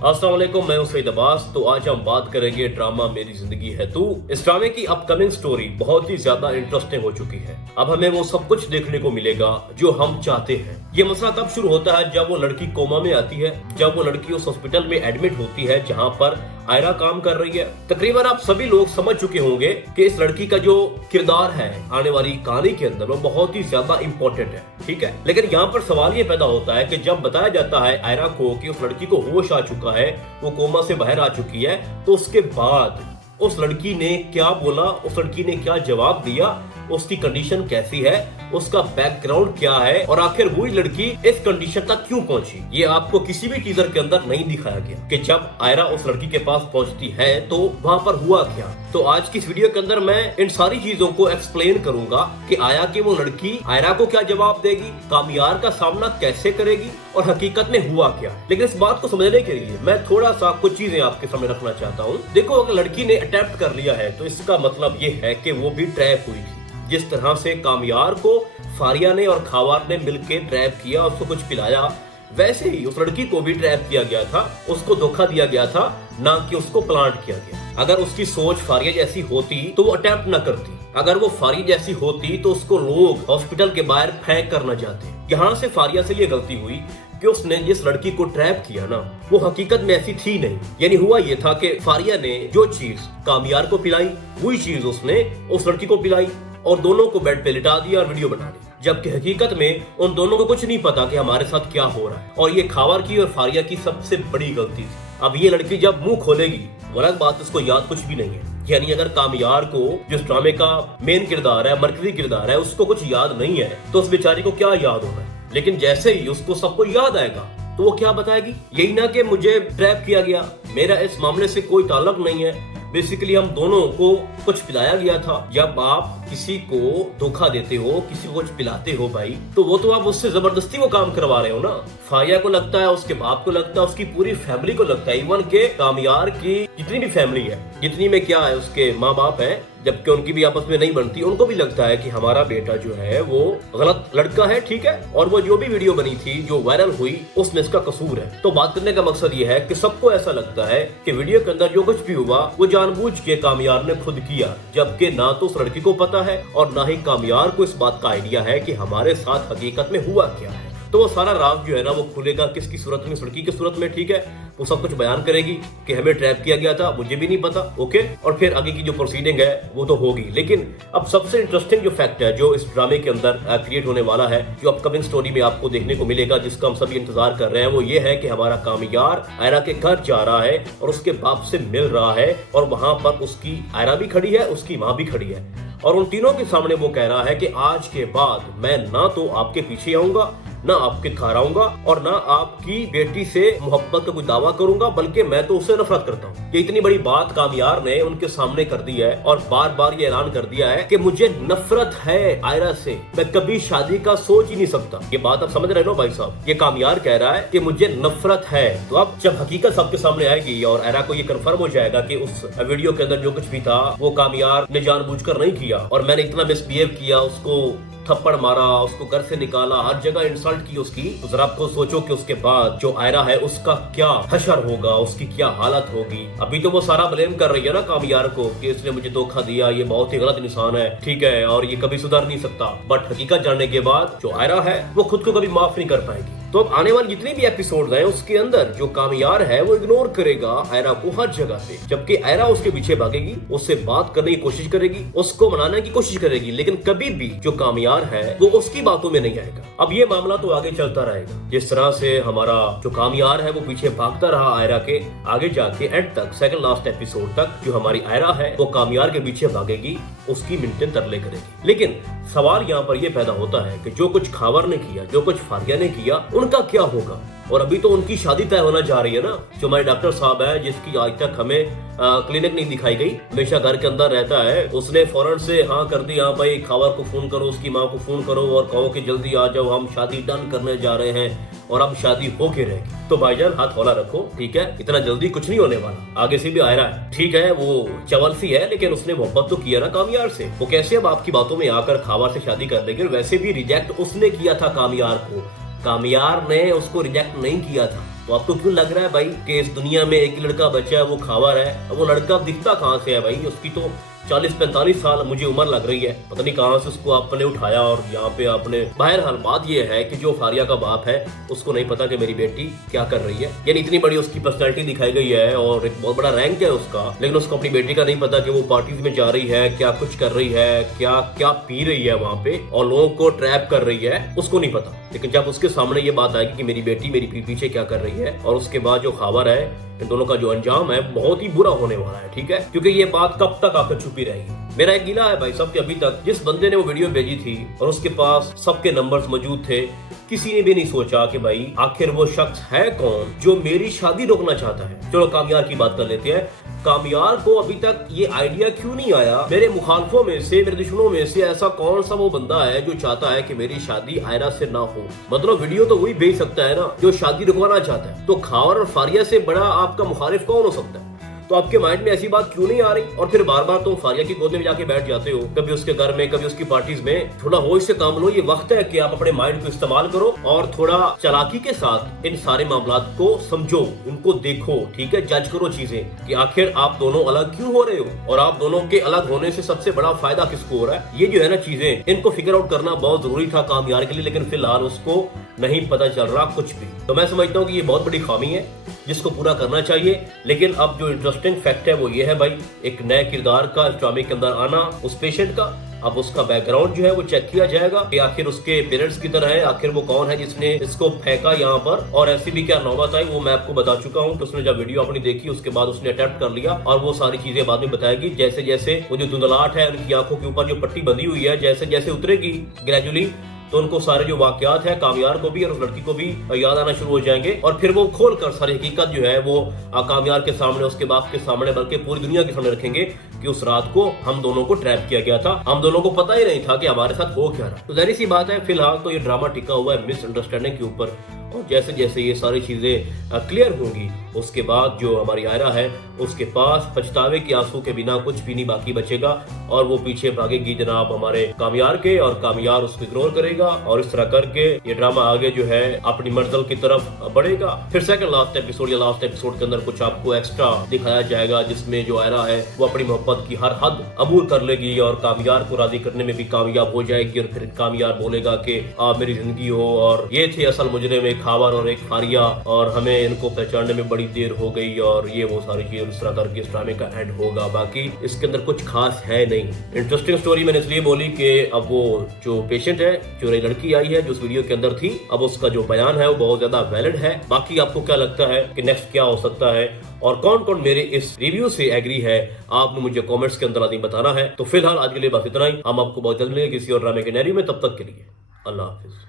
अस्सलाम वालेकुम, मैं हूं सईद अब्बास। तो आज हम बात करेंगे ड्रामा मेरी जिंदगी है तू। इस ड्रामे की अपकमिंग स्टोरी बहुत ही ज्यादा इंटरेस्टिंग हो चुकी है। अब हमें वो सब कुछ देखने को मिलेगा जो हम चाहते हैं। ये मसला तब शुरू होता है जब वो लड़की कोमा में आती है, जब वो लड़की उस हॉस्पिटल में एडमिट होती है जहाँ पर आयरा काम कर रही है। तकरीबन आप सभी लोग समझ चुके होंगे कि इस लड़की का जो किरदार है आने वाली कहानी के अंदर वो बहुत ही ज्यादा इंपॉर्टेंट है, ठीक है। लेकिन यहाँ पर सवाल ये पैदा होता है कि जब बताया जाता है आयरा को कि उस लड़की को होश आ चुका है, वो कोमा से बाहर आ चुकी है, तो उसके बाद उस लड़की ने क्या बोला, उस लड़की ने क्या जवाब दिया, उसकी कंडीशन कैसी है, उसका बैकग्राउंड क्या है और आखिर वही लड़की इस कंडीशन तक क्यों पहुंची, ये आपको किसी भी टीजर के अंदर नहीं दिखाया गया कि जब आयरा उस लड़की के पास पहुंचती है तो वहां पर हुआ क्या। तो आज की इस वीडियो के अंदर मैं इन सारी चीजों को एक्सप्लेन करूंगा कि आया कि वो लड़की आयरा को क्या जवाब देगी, कामयार का सामना कैसे करेगी और हकीकत में हुआ क्या। लेकिन इस बात को समझने के लिए मैं थोड़ा सा कुछ चीजें आपके सामने रखना चाहता हूँ। देखो, अगर लड़की ने अटेम्प्ट कर लिया है तो इसका मतलब ये है कि वो भी ट्रैप हुई थी। जिस तरह से कामयार को फारिया ने और खावार ने मिलकर ट्रैप किया, उसको कुछ पिलाया, वैसे ही उस लड़की को भी ट्रैप किया गया था, उसको धोखा दिया गया था, ना कि उसको प्लांट किया गया। अगर उसकी सोच फारिया जैसी होती तो वो अटेम्प्ट ना करती। अगर वो फारिया जैसी होती तो उसको लोग हॉस्पिटल के बाहर फेंक कर न जाते। यहाँ से फारिया से ये गलती हुई कि उसने जिस लड़की को ट्रैप किया ना, वो हकीकत में ऐसी थी नहीं। यानी हुआ ये था कि फारिया ने जो चीज कामयार को पिलाई वही चीज उसने उस लड़की को पिलाई और दोनों को बेड पे लिटा दिया और वीडियो बना ली, जबकि हकीकत में उन दोनों को कुछ नहीं पता कि हमारे साथ क्या हो रहा है। और ये खावर की और फारिया की सबसे बड़ी गलती थी। अब ये लड़की जब मुंह खोलेगी, अलग बात, इसको याद कुछ भी नहीं है। यानी अगर कामयार को, जिस ड्रामे का मेन किरदार है, मरकजी किरदार है, उसको कुछ याद नहीं है तो उस बेचारी को क्या याद होना है। लेकिन जैसे ही उसको सब कुछ याद आएगा तो वो क्या बताएगी, यही ना कि मुझे ट्रैप किया गया, मेरा इस मामले से कोई ताल्लुक नहीं है, बेसिकली हम दोनों को कुछ पिलाया गया था। जब आप किसी को धोखा देते हो, किसी को कुछ पिलाते हो भाई, तो वो तो आप उससे जबरदस्ती वो काम करवा रहे हो ना। फारिया को लगता है, उसके बाप को लगता है, उसकी पूरी फैमिली को लगता है, इवन के कामयार की जितनी भी फैमिली है, जितनी में क्या है, उसके माँ बाप है, जबकि उनकी भी आपस में नहीं बनती, उनको भी लगता है कि हमारा बेटा जो है वो गलत लड़का है, ठीक है। और वो जो भी वीडियो बनी थी, जो वायरल हुई, उसमें इसका कसूर है। तो बात करने का मकसद ये है कि सबको ऐसा लगता है कि वीडियो के अंदर जो कुछ भी हुआ वो जानबूझ के कामयार ने खुद किया, जबकि ना तो उस लड़की को पता है और ना ही कामयार को इस बात का आइडिया है कि हमारे साथ हकीकत में हुआ क्या है। तो वो सारा राज जो है ना वो खुलेगा किसकी सूरत में, इस लड़की की सूरत में, ठीक है। वो सब कुछ बयान करेगी कि हमें ट्रैप किया गया था, मुझे भी नहीं पता, ओके। और फिर आगे की जो प्रोसीडिंग है वो तो होगी। लेकिन अब सबसे इंटरेस्टिंग जो फैक्ट है जो इस ड्रामे के अंदर क्रिएट होने वाला है, जो अपकमिंग स्टोरी में आपको देखने को मिलेगा, जिसका हम सभी इंतजार कर रहे हैं, वो ये है कि हमारा कामयार आयरा के घर जा रहा है और उसके बाप से मिल रहा है और वहां पर उसकी आयरा भी खड़ी है, उसकी माँ भी खड़ी है और उन तीनों के सामने वो कह रहा है कि आज के बाद मैं ना तो आपके पीछे आऊंगा, ना आपके घर आऊंगा और ना आपकी बेटी से मोहब्बत का कोई दावा करूंगा, बल्कि मैं तो उससे नफरत करता हूँ। ये इतनी बड़ी बात कामयार ने उनके सामने कर दी है और बार बार ये ऐलान कर दिया है कि मुझे नफरत है आयरा से, मैं कभी शादी का सोच ही नहीं सकता। ये बात आप समझ रहे हो भाई साहब, ये कामयार कह रहा है कि मुझे नफरत है। तो अब जब हकीकत सबके सामने आएगी और आयरा को ये कंफर्म हो जाएगा कि उस वीडियो के अंदर जो कुछ भी था वो कामयार ने जानबूझकर नहीं किया और मैंने इतना मिसबिहेव किया, उसको थप्पड़ मारा, उसको घर से निकाला, हर जगह इंसल्ट की उसकी, तो जरा आपको सोचो कि उसके बाद जो आयरा है उसका क्या हशर होगा, उसकी क्या हालत होगी। अभी तो वो सारा ब्लेम कर रही है ना कामयार को कि इसने मुझे धोखा दिया, ये बहुत ही गलत इंसान है, ठीक है, और ये कभी सुधर नहीं सकता। बट हकीकत जानने के बाद जो आयरा है वो खुद को कभी माफ नहीं कर पाएगी। तो अब आने वाले जितने भी एपिसोड हैं उसके अंदर जो कामयार है वो इग्नोर करेगा आयरा को हर जगह से, जबकि आयरा उसके पीछे भागेगी, उससे बात करने की कोशिश करेगी, उसको मनाने की कोशिश करेगी, लेकिन कभी भी जो कामयार है वो उसकी बातों में नहीं आएगा। अब ये मामला तो आगे चलता रहेगा। जिस तरह से हमारा जो कामयार है वो पीछे भागता रहा आयरा के, आगे जाके एंड तक, सेकंड लास्ट एपिसोड तक जो हमारी आयरा है वो कामयार के पीछे भागेगी, उसकी मिनटें तरले करेगी। लेकिन सवाल यहाँ पर यह पैदा होता है कि जो कुछ खावर ने किया, जो कुछ फारिया ने किया, उनका क्या होगा। और अभी तो उनकी शादी तय होना जा रही है ना। जो हमारे डॉक्टर साहब है, जिसकी आज तक हमें क्लिनिक नहीं दिखाई गई, हमेशा घर के अंदर रहता है, उसने फौरन से हाँ कर दी, हाँ भाई खावर को फोन करो, उसकी माँ को फोन करो और कहो कि जल्दी आ जाओ, हम शादी डन करने जा रहे हैं और अब शादी होके रहेगी। तो भाईजान हाथ हौला रखो, ठीक है, इतना जल्दी कुछ नहीं होने वाला। आगे से भी आयरा है, ठीक है, वो चवल सी है, लेकिन उसने मोहब्बत तो किया ना कामयार से। वो कैसे अब आपकी बातों में आकर खावर से शादी कर लेगी। वैसे भी रिजेक्ट उसने किया था कामयार को, कामयार ने उसको रिजेक्ट नहीं किया था। तो आपको क्यों लग रहा है भाई कि इस दुनिया में एक ही लड़का बचा है, वो खावर है? अब वो लड़का दिखता कहाँ से है भाई? उसकी तो 40-45 साल मुझे उम्र लग रही है, पता नहीं कहाँ से उसको आपने उठाया और यहाँ पे आपने। बहरहाल बात ये है कि जो फारिया का बाप है उसको नहीं पता कि मेरी बेटी क्या कर रही है, यानी इतनी बड़ी उसकी पर्सनैलिटी दिखाई गई है और एक बहुत बड़ा रैंक है उसका, लेकिन उसको अपनी बेटी का नहीं पता कि वो पार्टीज में जा रही है, क्या कुछ कर रही है, क्या क्या पी रही है वहाँ पे और लोगों को ट्रैप कर रही है, उसको नहीं पता। लेकिन जब उसके सामने ये बात आएगी कि मेरी बेटी मेरी पीछे क्या कर रही है, और उसके बाद जो खबर है इन दोनों का जो अंजाम है बहुत ही बुरा होने वाला है, ठीक है? क्योंकि ये बात कब तक आकर छुपी रहेगी। मेरा एक गिला है भाई साहब कि अभी तक जिस बंदे ने वो वीडियो भेजी थी और उसके पास सबके नंबर्स मौजूद थे, किसी ने भी नहीं सोचा कि भाई आखिर वो शख्स है कौन जो मेरी शादी रोकना चाहता है। चलो कामयार की बात कर लेते हैं। कामयार को अभी तक ये आइडिया क्यों नहीं आया, मेरे मुखालफों में से, मेरे दुश्मनों में से ऐसा कौन सा वो बंदा है जो चाहता है कि मेरी शादी आयरा से ना हो? मतलब वीडियो तो वही भेज सकता है ना जो शादी रुकवाना चाहता है, तो खावर और फारिया से बड़ा आपका मुखालिफ कौन हो सकता है? तो आपके माइंड में ऐसी बात क्यों नहीं आ रही? और फिर बार बार तुम फारिया की गोद में जाके बैठ जाते हो, कभी उसके घर में, कभी उसकी पार्टीज में। थोड़ा होश से काम लो, ये वक्त है कि आप अपने माइंड को इस्तेमाल करो और थोड़ा चालाकी के साथ इन सारे मामलात को समझो, उनको देखो, ठीक है? जज करो चीजें कि आखिर आप दोनों अलग क्यों हो रहे हो और आप दोनों के अलग होने से सबसे बड़ा फायदा किसको हो रहा है। ये जो है ना चीजें, इनको फिगर आउट करना बहुत जरूरी था कामयार के लिए, लेकिन फिलहाल उसको नहीं पता चल रहा कुछ भी। तो मैं समझता हूँ कि ये बहुत बड़ी खामी है जिसको पूरा करना चाहिए। लेकिन अब जो इंटरेस्टिंग फैक्ट है वो ये है भाई, एक नए किरदार का इस ड्रामे के अंदर आना उस पेशेंट का। अब उसका बैकग्राउंड जो है वो चेक किया जाएगा कि आखिर उसके पेरेंट्स की तरह है, आखिर वो कौन है जिसने इसको फेंका यहाँ पर, और ऐसी भी क्या नौबत आई वो मैं आपको बता चुका हूँ कि उसने जब वीडियो अपनी देखी उसके बाद उसने अटेम्प्ट कर लिया, और वो सारी चीजें बाद में बताएगी। जैसे जैसे वो जो धुंधलाहट है उनकी आंखों के ऊपर जो पट्टी बंधी हुई है, जैसे जैसे उतरेगी ग्रेजुअली, तो उनको सारे जो वाकयात है कामयार को भी और उस लड़की को भी याद आना शुरू हो जाएंगे, और फिर वो खोल कर सारी हकीकत जो है वो कामयार के सामने, उसके बाप के सामने, बल्कि पूरी दुनिया के सामने रखेंगे कि उस रात को हम दोनों को ट्रैप किया गया था, हम दोनों को पता ही नहीं था कि हमारे साथ हो क्या रहा। तो जाहिर सी बात है फिलहाल तो ये ड्रामा टिका हुआ है मिसअंडरस्टैंडिंग के ऊपर, और जैसे जैसे ये सारी चीजें क्लियर होंगी उसके बाद जो हमारी आयरा है उसके पास पछतावे के आंसू के बिना कुछ भी नहीं बाकी बचेगा, और वो पीछे भागेगी जनाब हमारे कामयार के, और कामयार उसको इग्नोर करेगा, और इस तरह करके ये ड्रामा आगे जो है अपनी मंजिल की तरफ बढ़ेगा। फिर सेकंड लास्ट एपिसोड या लास्ट एपिसोड के अंदर कुछ आपको एक्स्ट्रा दिखाया जाएगा जिसमें जो आयरा है वो अपनी मोहब्बत की हर हद अबूर कर लेगी और कामयार को राजी करने में भी कामयाब हो जाएगी, और फिर कामयार बोलेगा कि आप मेरी जिंदगी हो और ये थे असल मुजरिम, एक खावर और एक फारिया, और हमें इनको पहचानने में बड़ी देर हो गई, और ये वो सारी चीजें इस तरह करके इस ड्रामे का एंड होगा। बाकी इसके अंदर कुछ खास है नहीं। इंटरेस्टिंग स्टोरी मैंने इसलिए बोली कि अब वो जो पेशेंट है, जो नई लड़की आई है जो उस वीडियो के अंदर थी, अब उसका जो बयान है वो बहुत ज्यादा वैलिड है। बाकी आपको क्या लगता है कि नेक्स्ट क्या हो सकता है और कौन कौन मेरे इस रिव्यू से एग्री है, आपने मुझे कमेंट्स के अंदर लाजमी बताना है। तो फिलहाल आज के लिए बस इतना ही, हम आपको बहुत जल्द मिलेंगे किसी और ड्रामे के नैरी में। तब तक के लिए अल्लाह हाफिज।